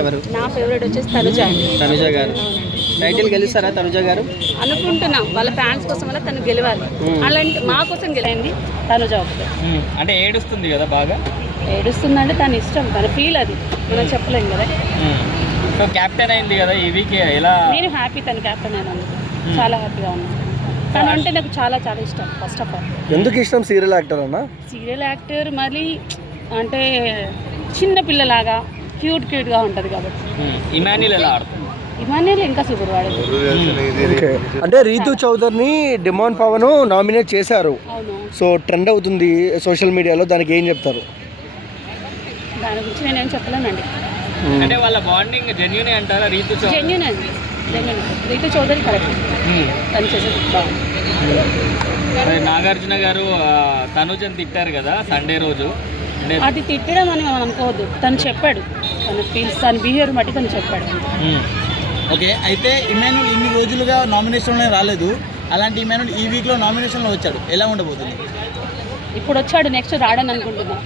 ఎవరు? నా ఫేవరెట్ వచ్చేసి తనుజ అండి. తనుజ గారు టైటిల్ గెలుస్తారా తనుజ గారు? అనుకుంటున్నాం వాళ్ళ ఫ్యాన్స్ కోసం వల్ల తను గెలవాలి. అలాంటి మా కోసం గెలింది తనుజ ఒకటే. అంటే ఏడుస్తుంది కదా బాగా? ఏడుస్తుందంటే తన ఇష్టం, తన ఫీల్, అది మనం చెప్పలేం కదా. సో క్యాప్టెన్ అయింది కదా ఈ వీక్, ఎలా? నేను హ్యాపీ తను క్యాప్టెన్ అయినందుకు, చాలా హ్యాపీగా ఉన్నాను. తను అంటే నాకు చాలా చాలా ఇష్టం. ఫస్ట్ ఆఫ్ ఆల్ ఎందుకు ఇష్టం? సీరియల్ యాక్టర్ అన్న? సీరియల్ యాక్టర్ మళ్ళీ అంటే చిన్న పిల్లలాగా క్యూట్గా ఉంటుంది కాబట్టి. ఇమాన్యుల్ ఎలా ఆడుతుంది? ఇమాన్యుల్ ఇంకా సూపర్ వాడేది. అంటే రీతు చౌదరిని డిమాండ్ పవన్ నామినేట్ చేశారు. అవును, సో ట్రెండ్ అవుతుంది సోషల్ మీడియాలో, దానికి ఏం చెప్తారు? దాని గురించి నేనేం చెప్పలేనండి. అంటే వాళ్ళ బాండింగ్ జెన్యూన్ అంటారా? జెన్యూన్ అండి, జెన్యూన్. రీతు చౌదరి కరెక్ట్, తను చేసేది బాగుంది. నాగార్జున గారు తనుజని తిట్టారు కదా సండే రోజు. అది తిట్టడం అని మనం అనుకోవద్దు. తను చెప్పాడు, తన ఫీల్స్, తన బిహేవియర్ బట్టి తను చెప్పాడు. ఓకే, అయితే ఇమాన్యుల్ ఇన్ని రోజులుగా నామినేషన్లో రాలేదు, అలాంటి ఇమాన్యుల్ ఈ వీక్లో నామినేషన్లో వచ్చాడు, ఎలా ఉండబోతుంది? ఇప్పుడు వచ్చాడు, నెక్స్ట్ రాడని అనుకుంటున్నాను.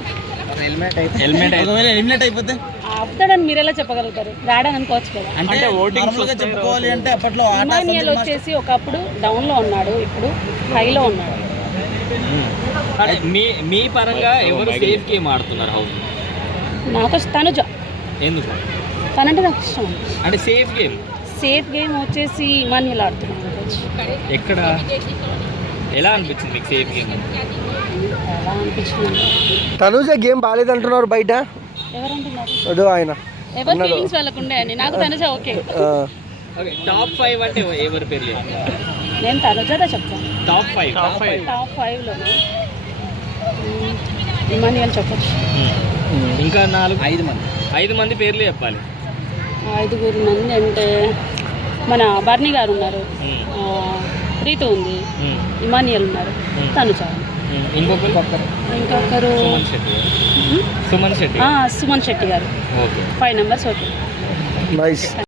ఒకవేళ ఎలిమినేట్ అయిపోతే అవుతాడని మీరు ఎలా చెప్పగలుగుతారు? రాడని అనుకోవచ్చు కదా. అంటే నార్మల్గా చెప్పుకోవాలి అంటే అప్పట్లో ఇమాన్యుల్ వచ్చేసి ఒకప్పుడు డౌన్లో ఉన్నాడు, ఇప్పుడు హైలో ఉన్నాడు. మీ పరంగా ఎవరు సేఫ్ గేమ్ ఆడుతున్నారు హౌస్? నాకు తనుజ. ఎందుకు? తనంటే నాకు ఇష్టం. అంటే సేఫ్ గేమ్ వచ్చేసి ఇమాన్యుల్ ఆడుతున్నాను. ఎక్కడ, ఎలా అనిపించింది మీకు సేఫ్ గేమ్? ఎలా అనిపించింది? తనుజ గేమ్ బాగాలేదంటున్నారు బయట. ఎవరంటున్నారు? అదో ఆయన ఎవరి ఫీలింగ్స్ వాళ్ళకు ఉన్నాయండి. నాకు తనుజ ఓకే. టాప్ 5 అంటే ఎవరి పేర్లు? నేను తనుజదా చెప్తాను. టాప్ 5లో ఇమాన్యుల్ చెప్పచ్చు. ఇంకా 5 మంది పేర్లు చెప్పాలి. 5 మంది అంటే మన బర్నీ గారు ఉన్నారు, రీతు ఉంది, ఇమాన్యుల్ ఉన్నారు, తనుజ. ఇంకొకరు సుమన్ శెట్టి సుమన్ శెట్టి గారు. 5 మెంబర్స్. Okay, nice.